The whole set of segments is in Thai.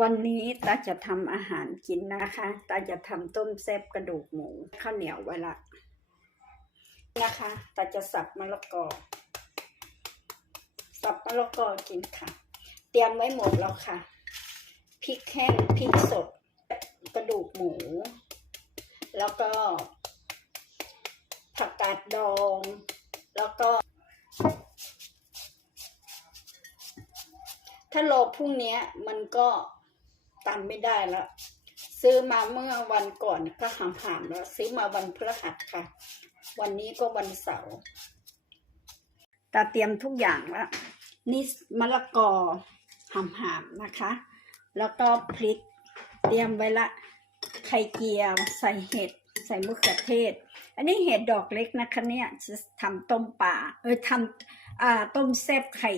วันนี้ตาจะทำอาหารกินนะคะตาจะทำต้มแซ่บกระดูกหมูข้าวเหนียวไว้ละนะคะตาจะสับมะละกอ สับมะละกอกินค่ะ เตรียมไว้หมดแล้วค่ะพริกแห้งพริกสดกระดูกหมู แล้วก็ ผักกาดดอง แล้วก็ ถ้าโลพรุ่งนี้มันก็ ตำไม่ได้แล้ว ซื้อมาเมื่อวันก่อนก็หามหามๆแล้ว ซื้อมาวันพฤหัสค่ะ วันนี้ก็วันเสาร์ตาเตรียมทุกอย่างแล้วนี่มะละกอหามหามๆนะคะ แล้วก็พริกเตรียมไว้ละไข่เจียวใส่เห็ดใส่มะเขือเทศ อันนี้เห็ดดอกเล็กนะคะเนี่ยจะทำต้มป่าเออทำอ่าต้มแซ่บไข่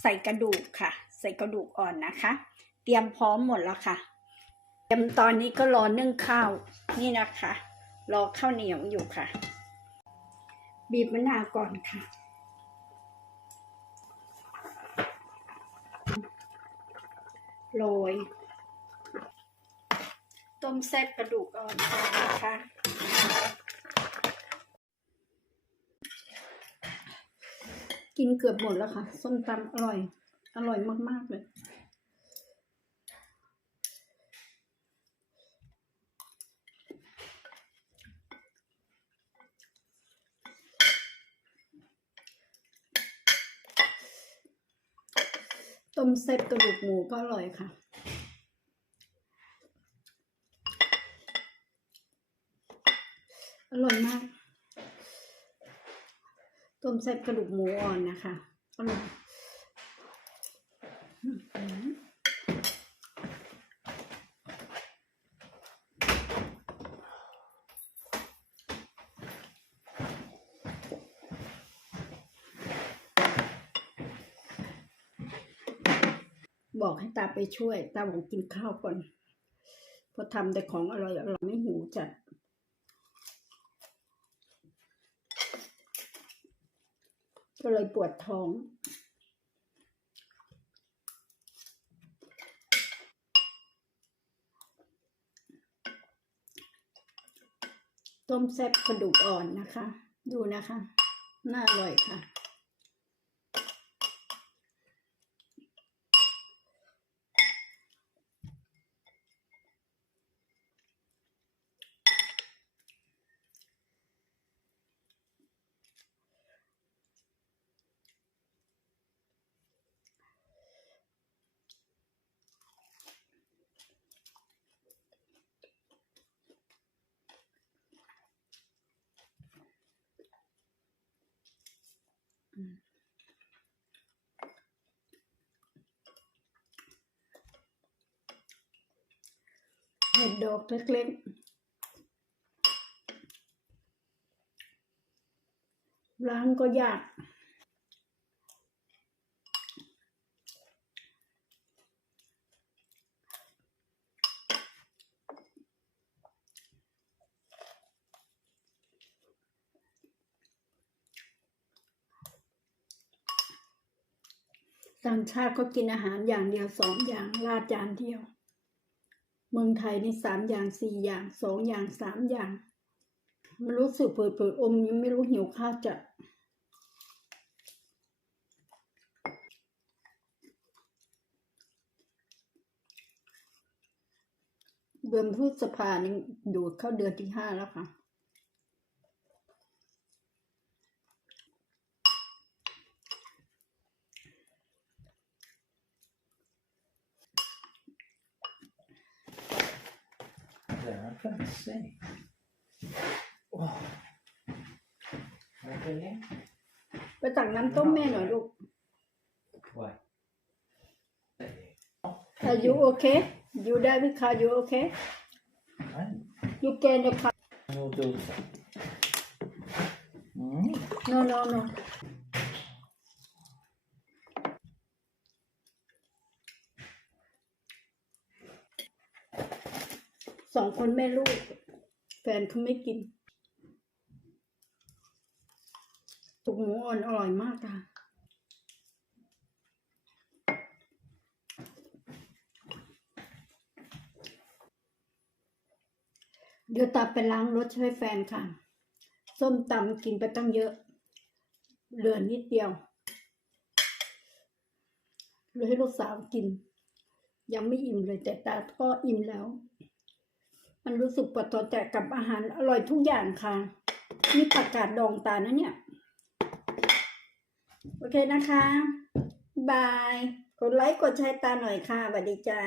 ใส่กระดูกค่ะ ใส่กระดูกอ่อนนะคะ เตรียมพร้อมหมดแล้วค่ะเตรียมตอนนี้ก็รอนึ่งข้าวนี่นะคะ รอข้าวเหนียวอยู่ค่ะ บีบมะนาวก่อนค่ะโรยต้มแซ่บกระดูกอ่อนก่อนนะคะกินเกือบหมดแล้วค่ะ ส้มตำอร่อย อร่อยมาก ๆ เลย ต้มเซ็ตกระดูกหมูก็อร่อยค่ะ อร่อยมาก ต้มเซ่บกระดูกหมูอ่อนนะคะ อร่อย บอกให้ตาไปช่วย ตาบอกกินข้าวก่อนเพอทำแต่ของอร่อยอร่อยไม่หิวจัดก็เลยปวดท้อง ต้มแซ่บกระดูกอ่อนนะคะ ดูนะคะ น่าอร่อยค่ะ เห็ดดอกเล็กๆ ล้างก็ยาก ต่างชาติก็กินอาหารอย่างเดียวสองอย่างราดจานเดียว เมืองไทยนี่สามอย่างสี่อย่างสองอย่างสามอย่าง มันรู้สึกเปิดเปิดอมยังไม่รู้หิวข้าวจะเดือนพฤษภานี่ดูเข้าเดือนที่ห้าแล้วค่ะ There, I couldn't see. Whoa. Okay, yeah. ไปตักน้ำต้มแม่หน่อยลูก What? Are you okay you ได้ไหมคะ you okay I you can เลยค่ะ will do so. Mm. no no no สองคนแม่ลูก แฟนเขาไม่กินตุกหมูอ่อนอร่อยมากค่ะ เดี๋ยวตับไปล้างรถช่วยแฟนค่ะ ส้มตำกินไปตั้งเยอะ เหลือนิดเดียวเลยให้ลูกสาวกิน ยังไม่อิ่มเลยแต่ตาก็อิ่มแล้ว มันรู้สึกปวดท้องแต่กับอาหารอร่อยทุกอย่างค่ะ นี่ผักกาดดองตานะเนี่ย โอเคนะคะ บาย กดไลค์กดแชร์ตาหน่อยค่ะสวัสดีจ้า